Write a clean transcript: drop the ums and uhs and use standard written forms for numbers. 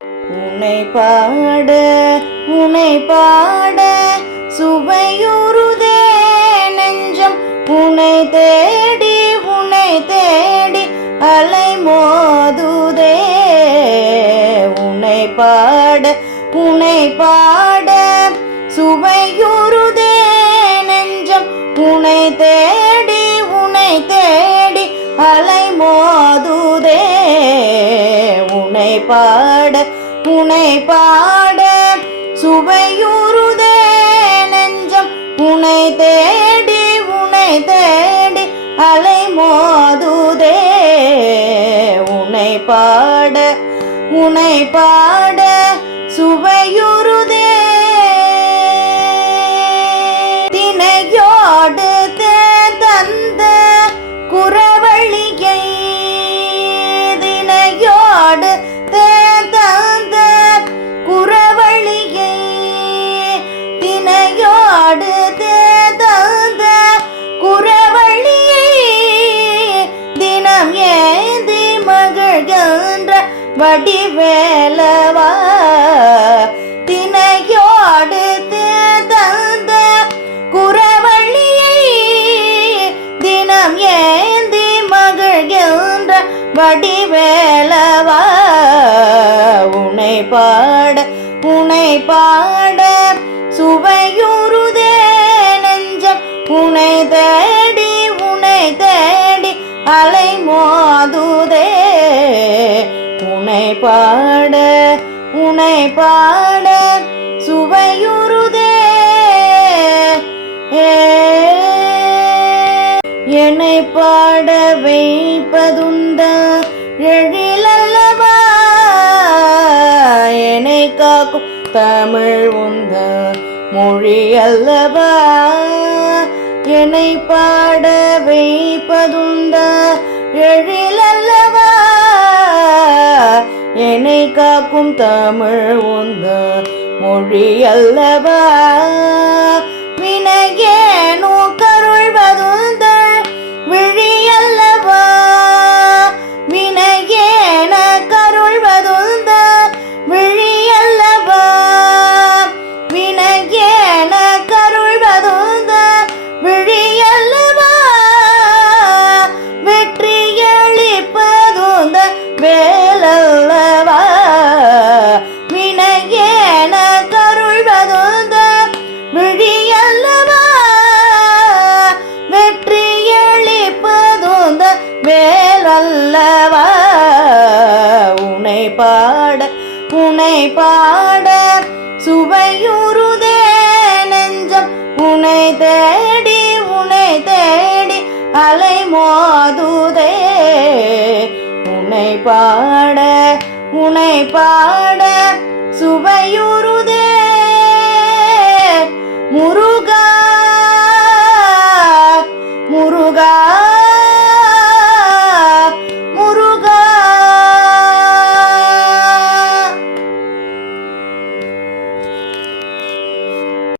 உனை பாட உனை பாட சுவையுறுதே நெஞ்சம், உனை தேடி அலைமோதுதே. உனை பாட சுவையுறுதே நெஞ்சம், உனை தேடி அலைமோதுதே. உனை பாட சுவையுறுதே நெஞ்சம், உனை தேடி அலைமோதுதே. உனை பாட சுவையுறுதே. தினையோடு தந்த குறவழியை, தினையோடு தந்த குறவழியை, தினையோடு தந்த குறவழியை, தினம் ஏந்தி மகிழ்கின்ற வடிவேலவா. தினையோடு தந்த குறவழியை, தினம் ஏந்தி மகிழ்கின்ற வடிவேலவா. உனை பாட சுவையுறுதே நெஞ்சம், உனை தேடி அலைமோதுதே. உனை பாட சுவையுறுதே. என்னை பாட வைப்பதுந்த எழிலல்லவா, என்னை காக்கும் தமிழ் உந்த மொழி அல்லவா. என்னை பாட வைப்பதுந்த எழிலல்லவா, என்னை காக்கும் தமிழ் உந்த மொழி அல்லவா. வினையேனோ கருள்வதுந்த விழி அல்லவா, வினையேன கருள்வதுந்த விழி அல்லவா. வினையேன கருள்வதுந்த விழி அல்லவா, வெற்றியளிப்பதுந்த வேலல்லவா. வினையேன கருள்வதுந்த விழி அல்லவா, வெற்றியளிப்பதுந்த வேலல்லவா. உனை பாட சுவையுறுதே நெஞ்சம், உனை தேடி அலைமோதுதே. உனை பாட சுவையுறுதே.